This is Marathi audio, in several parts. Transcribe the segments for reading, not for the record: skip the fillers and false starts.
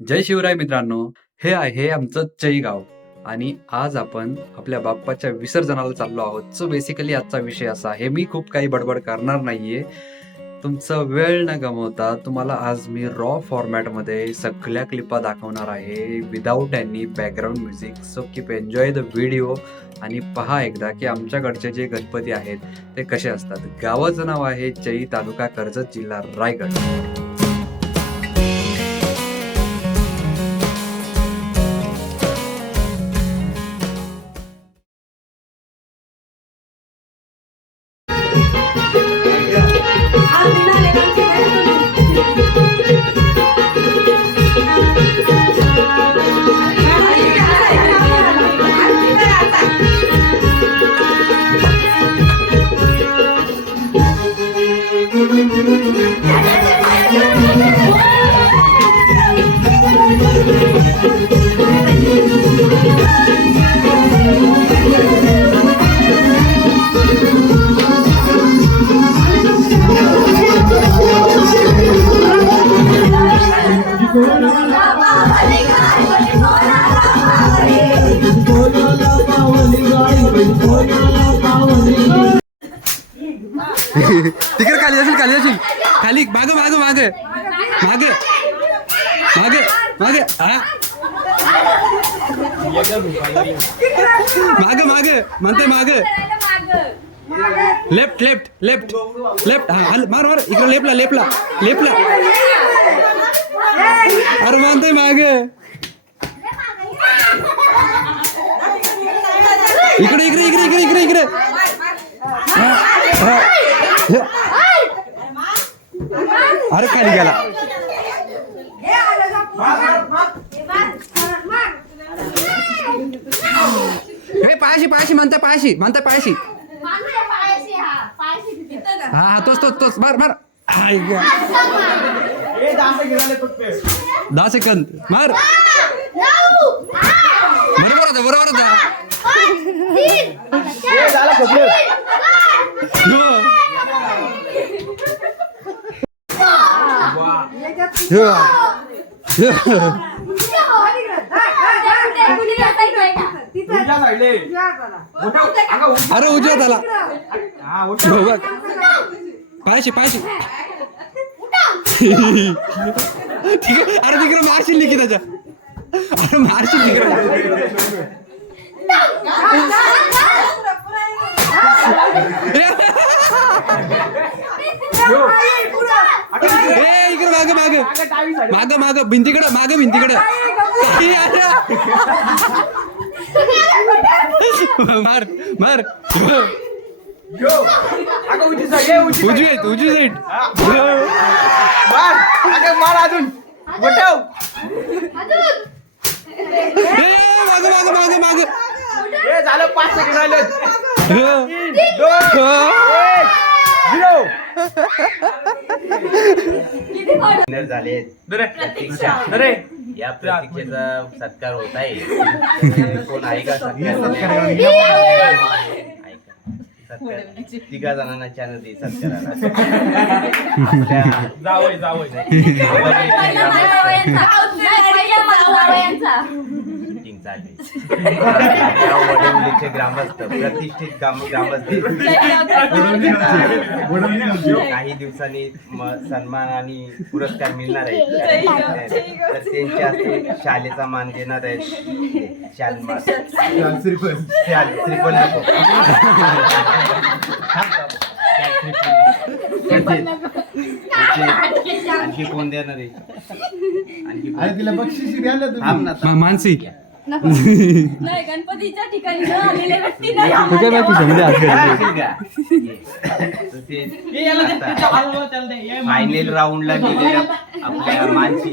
जय शिवराय मित्रांनो. हे आहे आमचं चई गाव आणि आज आपण आपल्या बाप्पाच्या विसर्जनाला चाललो आहोत. सो बेसिकली आजचा विषय असा आहे, मी खूप काही बडबड करणार नाहीये. तुमचा वेळ न गमावता तुम्हाला आज मी रॉ फॉर्मॅटमध्ये सगळ्या क्लिपा दाखवणार आहे without any background music. So keep enjoy the video आणि पहा एकदा की आमच्याकडचे जे गणपती आहेत ते कसे असतात. गावाचं नाव आहे चई, तालुका कर्जत, जिल्हा रायगड. तिकडे खाली असेल खाली माग माग माग माग माग माग माग माग म्हणते माग लेफ्ट लेफ्ट लेफ्ट लेफ्ट हा मार मार इकडे लेफ्टला लेफ्टला लेफ्टला अरे म्हणते माग इकडे इकडे इकडे इकडे इकडे इकडे अरे खाली गेला. पायाशी पायाशी म्हणता पायाशी म्हणता पायाशी हा तोच तोच तोच मार मार 10 सेकंद मार बरोबर होता बरोबर होता. अरे उजव्यात आला पायाशी पायाशी ठीक आहे. अरे तिकडे मारशील लिखी त्याच्या अरे मारशील तिकडे इकडे माग माग माग माग भिंतीकडे माग भिंतीकडे मार मार उजवी साईड मार अजून माग माग माग माग झालं 5 सेकंड राहिले. 3, 2, 1 झाले. या प्रतीक्षेचा सत्कार होत आहे. कोण आहे का सत्कार? तिघा जणांना चॅनल दे सत्काराला. मीटिंग चालली. वडवलीचे ग्रामस्थ प्रतिष्ठित ग्रामस्थ काही दिवसांनी सन्मान आणि पुरस्कार मिळणार आहे. तर त्यांच्या हस्ते शालेचा मान देणार आहेत. श्रीफळ नको आणखी कोण देणार आहे? आणखी तिला बक्षीस द्या मानसी नाही गणपतीच्या ठिकाणी आलेले व्यक्ती फायनल राऊंडला गेलेल्या आपल्या मानसी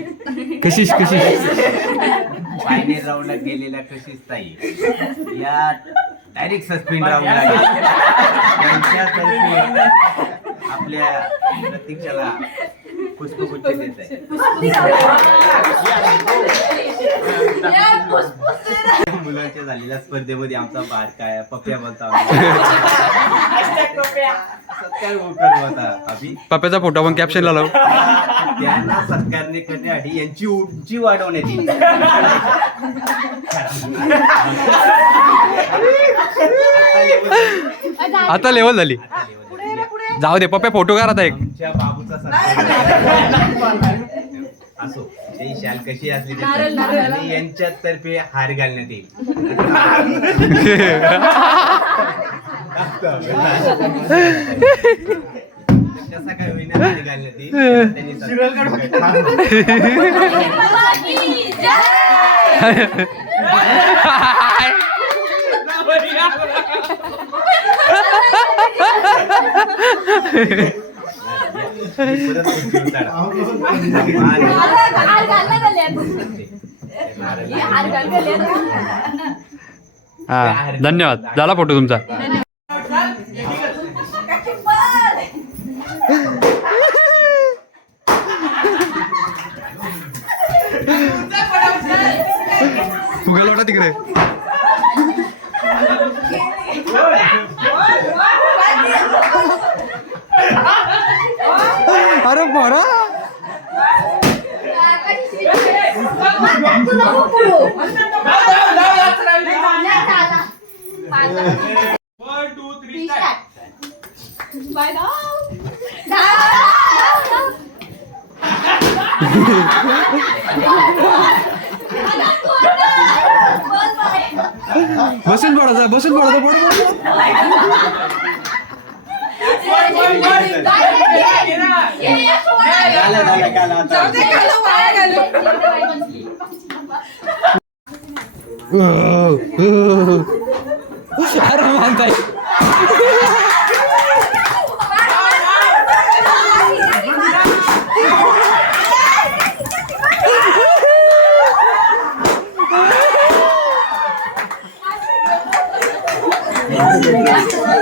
कशिश फायनल राऊंडला गेलेल्या कशिश ताई या डायरेक्ट सस्पेंड राऊंडला त्यांच्यातर्फे आपल्या प्रतीक्षाला पुष्पगुच्छ देत आहे. मुलांच्या झालेल्या स्पर्धेमध्ये आमचा बारका पप्या बोलता सत्कार करू आता अभि पप्प्याचा फोटो आपण कॅप्शनला लावू. त्यांना सत्कारने करण्यासाठी यांची उंची वाढवण्यात येईल. आता लेवल झाली. जाऊ दे पप्प्या फोटो करा आता एक. आमच्या बाबूचा सत्कार असो ते शाल कशी असली तरी. आणि यांच्यातर्फे हार घालण्यात येईल. कसा काय होईना हार घालण्यात येईल. त्यांनी परत उंची उतारा. हा धन्यवाद. झाला फोटो तुमचा. फुगा लोटा तिकडे. अरे बरा बसून पडायचं बसून पडायचं. अरे मानताय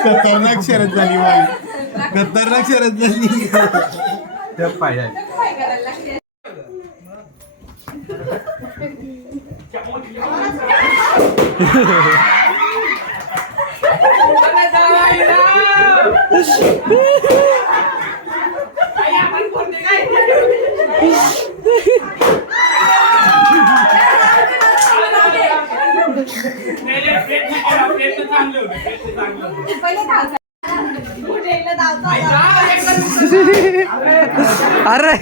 खतरनाक शरद झाली बाई. खतरनाक शरद झाली. त्या पाहिजे अरे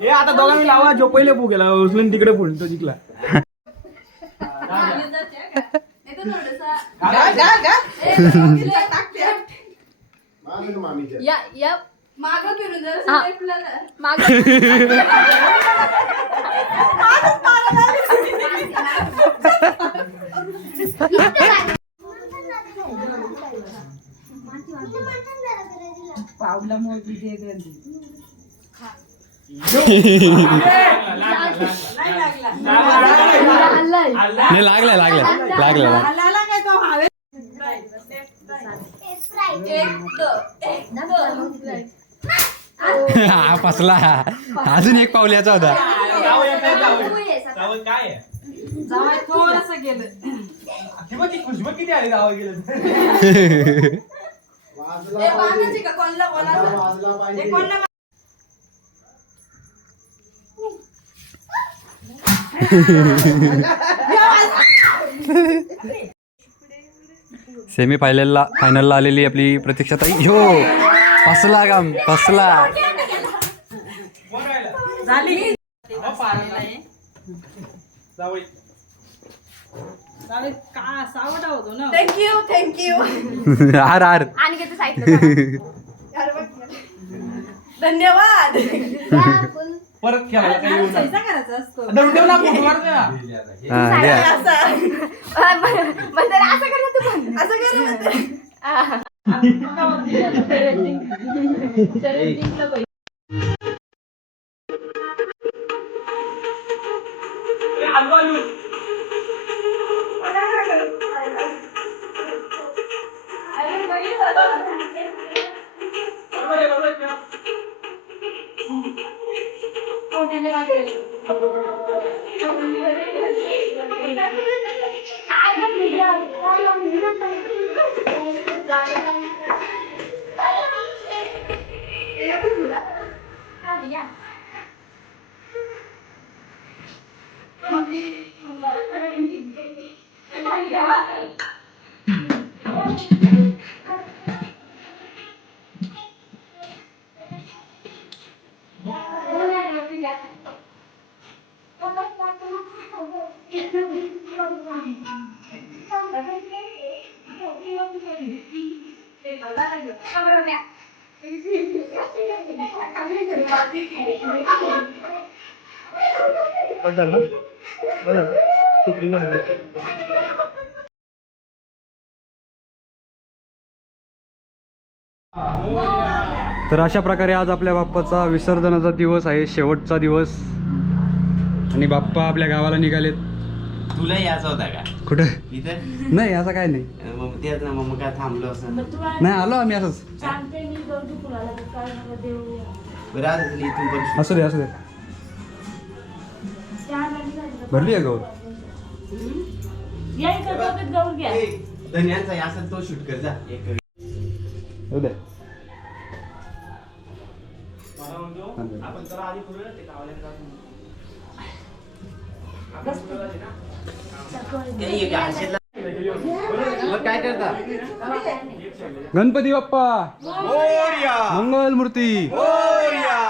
हे आता दोघांनी लावा जो पहिले पू गेला उचलून तिकडे पुढे तो जिंकला. मागं फिरून पावला मोदी दे गंदी. नाही लागलाय लागलाय लागलाय. हा फसला. अजून एक पाऊल याचा होता. काय थोडस गेलं. खुशबू किती आली गावा गेलं. का कोणला बोला सेमी फायनलला आलेली आपली प्रतीक्षा ताई. हो फसला काम फसला. झाली. थँक्यू हार हार. आणि किती साहित्य धन्यवाद. परत खेळायला काही येऊ नका. करायचं असतो. हा, द्या. असं कर तू पण असं कर. तर अशा प्रकारे आज आपल्या बाप्पाचा विसर्जनाचा दिवस आहे, शेवटचा दिवस. आणि बाप्पा आपल्या गावाला निघालेत. तुला यायचा होता का कुठं? इथं? नाही असं काय नाही. मग तेच ना, मग काय थांबलो असं. नाही आलो आम्ही असंच. बरं आज इथून पण असू दे असू दे. भरली आहे गौर. धन्यांचा असं तो शूट कर जा एक. येऊ दे. आपण चला आधी करूया ते गावाला काय करता? गणपती बाप्पा मोरया मंगल मूर्ती मोरया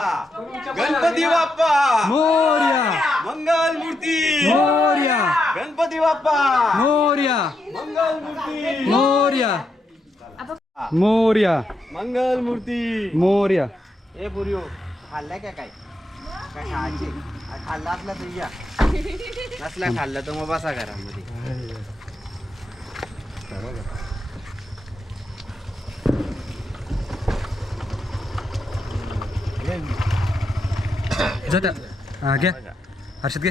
गणपती बाप्पा मोरया मंगल मूर्ती मोरया गणपती बाप्पा मोरया मंगल मूर्ती मोरया मोरया मंगल मूर्ती. मोरया. ए पुरियो खाल्लाय का काय काय खायचे? खाल्ला असला तर या, नसला खाल्ला तर मग बसा घरामध्ये. जाता हा घे हर्षद घे.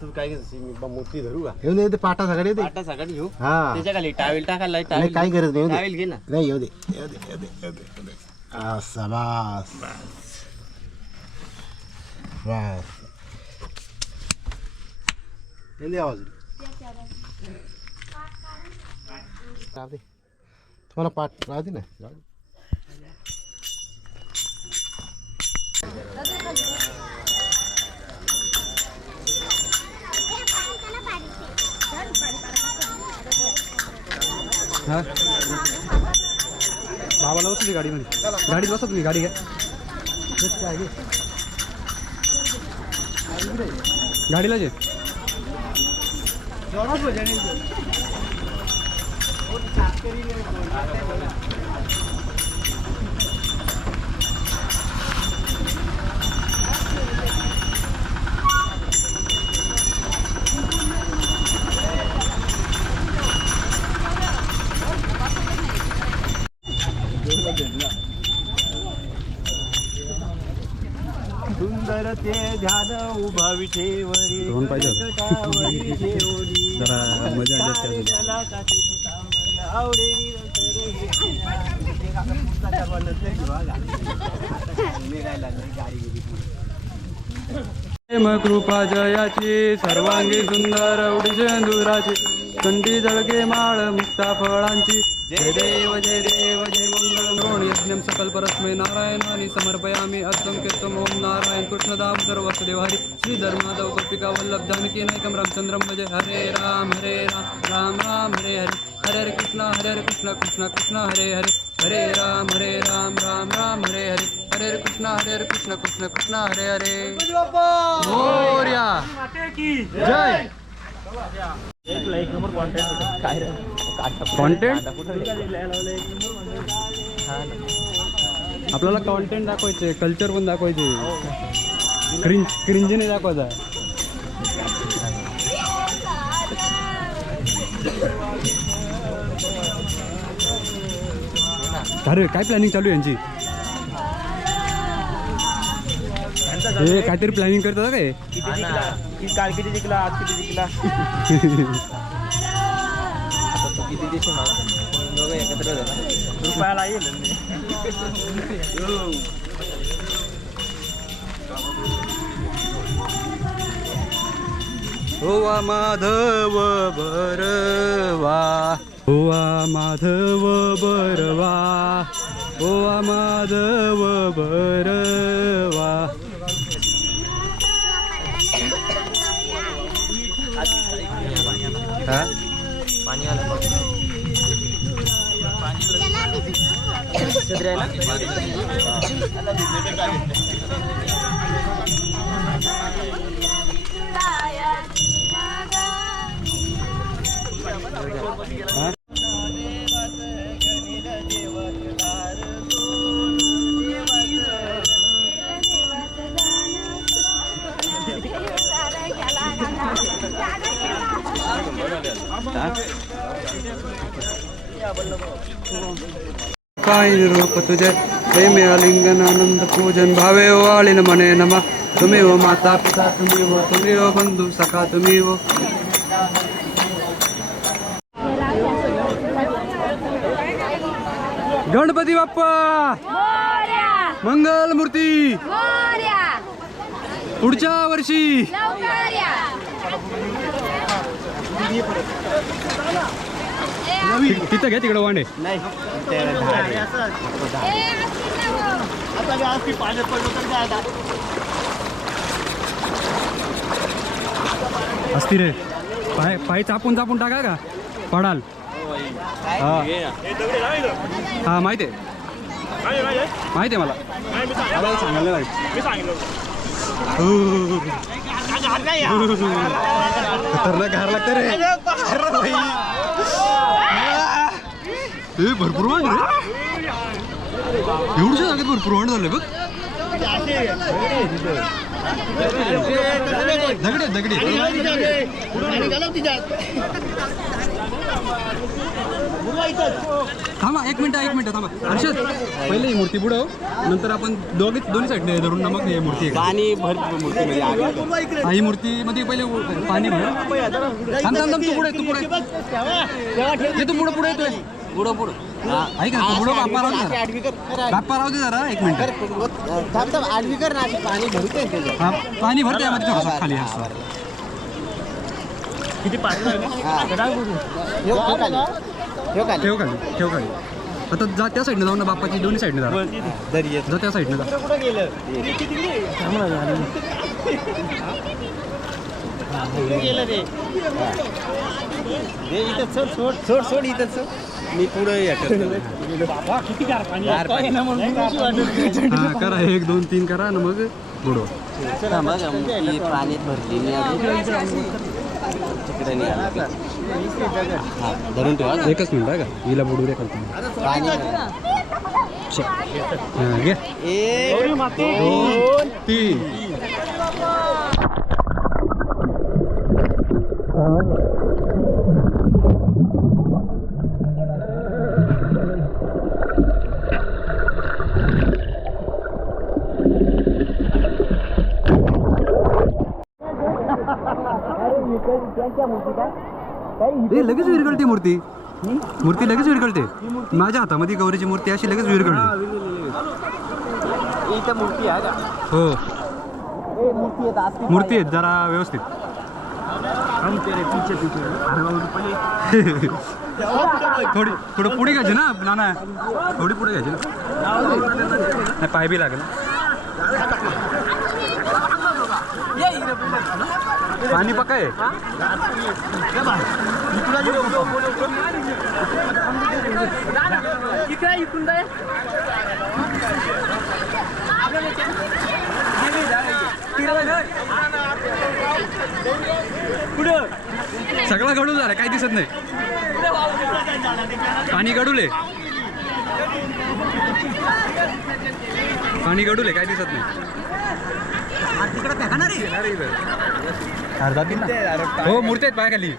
तू काय घेतोस? मी मूर्ती धरू का? येऊ दे, ते पाटा सगळे येते. आटा सगळं घेऊ. हा त्याच्या खाली टावेल टाकायला नाही, काही गरज नाही, येऊ दे. टावेल घे ना. नाही येऊ दे येऊ दे येऊ दे येऊ दे येऊ दे. असं बस बस. येऊ दे आवाज. राहू दे. तुम्हाला पाठ राहू दे ना. राहू दे. हा बाबाला बसू दे गाडीमध्ये. गाडीत बसा तुम्ही. गाडी घ्या. गाडीला जे सुंदर ते ध्यान उभा विठेवरी ड्रोन पाहिजे होतं. जरा मजा आली असते अजून. प्रेम कृपा जयाची सर्वांगी सुंदर उडीचंदुराची कंठी जळके माळ मुक्ता फळांची. जय देव जय देव जय मंगल द्रोण यज्ञम सकल परस्मै नारायणानि समर्पयामि अर्थम कीर्तम ओम नारायण कृष्ण दामोदर वसुदेव हरी श्रीधर माधव गोपिका वल्लभ जानकी नायकम रामचंद्रम भजे. हरे राम राम राम हरे हरे. हरे कृष्ण कृष्ण कृष्ण हरे हरे. हरे राम राम राम हरे हरे. हरे कृष्ण कृष्ण हरे हरे. मोरया जय. कॉन्टेंट आपल्याला कॉन्टेंट दाखवायचे, कल्चर पण दाखवायचे. क्रिंज नाही दाखवायचा. अरे काय प्लॅनिंग चालू आहे यांची? हे काहीतरी प्लॅनिंग करतात काय? काल किती जिंकला, आज किती जिंकला. किती दिवस मला दोघं एकत्र झाला रुपयाला येईल. होवा माधव बरवा, होवा माधव बरवा, होवा माधव बरवा. हा? काय रूप तुझे प्रेमे आलिंगन आनंद पूजन भावे ओ आळीन मने नमा. तुम्ही हो माता पिता, तुम्ही हो बंधू सखा, तुम्ही हो. गणपती बाप्पा मंगल मूर्ती पुढच्या वर्षी. तिथं घ्या तिकडं वांडे. असती रे पाय पाय चापून चापून टाका का पडाल. हा हा माहिती आहे माहिती आहे मला सांगायला खतरनाक घार लागतं रे. भरपूर वाढ रे एवढ्या जागेत भरपूर वाढ झालं बघ. दगडी दगडी थांबा एक मिनिट थांबा. हर्षद पहिले ही मूर्ती पुढं नंतर आपण दोन्ही साईडने धरून ना मग ही मूर्ती पाणी भर मूर्ती ही मूर्ती मध्ये पहिले पाणी भर. थांब तू पुढे तू पुढे तू पुढे येतोय पुढं ऐक ना पुढं बाप्पा राहू दे बाप्पा राहू दे जरा एक मिनिट. आडवी कर ना पाणी भरते हा पाणी भरते यामध्ये थोडासा खाली असं. किती पाणी ठेव खाली. आता जा त्या साईडने जाऊ ना बाप्पाची दोन्ही साईडने जा त्या साईडने जा. सोड इथं मी पुढे किती गार पाणी हा करा 1 2 3 करा ना मग बुडवा. पाण्यात भरली धरून ठेवा. एकच मिनिट आहे का हिला बुडू रे खालती. घे 1 2 3. लगेच विरघळते मूर्ती लगेच विरघळते. माझ्या हातामध्ये गौरीची मूर्ती अशी लगेच विरघळते. हो मूर्ती आहेत जरा व्यवस्थित. थोडं पुढे घ्यायचे ना नाना थोडी पुढे घ्यायची ना नाही पाय बी लागेल. पाणी पक्का आहे. सगळा गडूल झाला काही दिसत नाही. पाणी गडूले काय दिसत नाही. हो मूर्ती आहेत पायाखाली.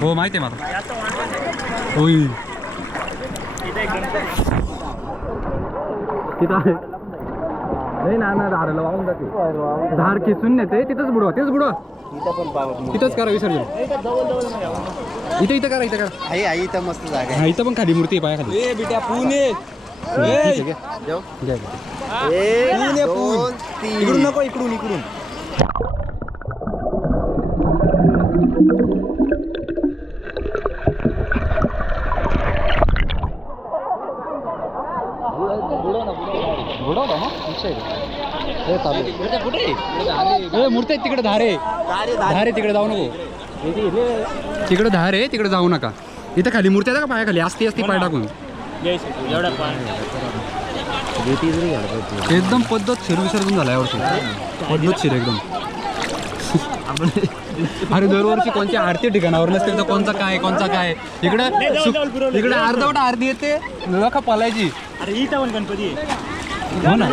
हो माहिती आहे मला. होय तिथं आहे नाही ना धाराला वाहून जाते. धार खेचून नेते तिथंच बुडवा तिथंच करा विसर्जन. इथं करा आई इथं मस्त जागा हा इथं पण खाली मूर्ती आहे पायाखाली. बेटा पुणे इकडून नको इकडून इकडून मूर्ती तिकडे धारे धारे तिकडे जाऊ नको तिकडे धारे तिकडे जाऊ नका इथं खाली मूर्ती आहे का पायाखाली असती असती पाय टाकून एकदम पद्धतशीर विसर्जन झाला यावर्षी पद्धतशीर एकदम अरे दरवर्षी कोणत्या आरती ठिकाणावर नसते तर कोणचा काय इकडं इकडे अर्धवट आरती येते लोक पलायची अरे इथं पण गणपती हो ना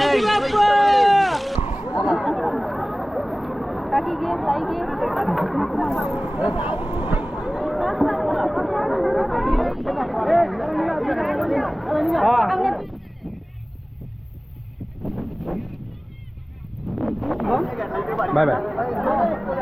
बाय बाय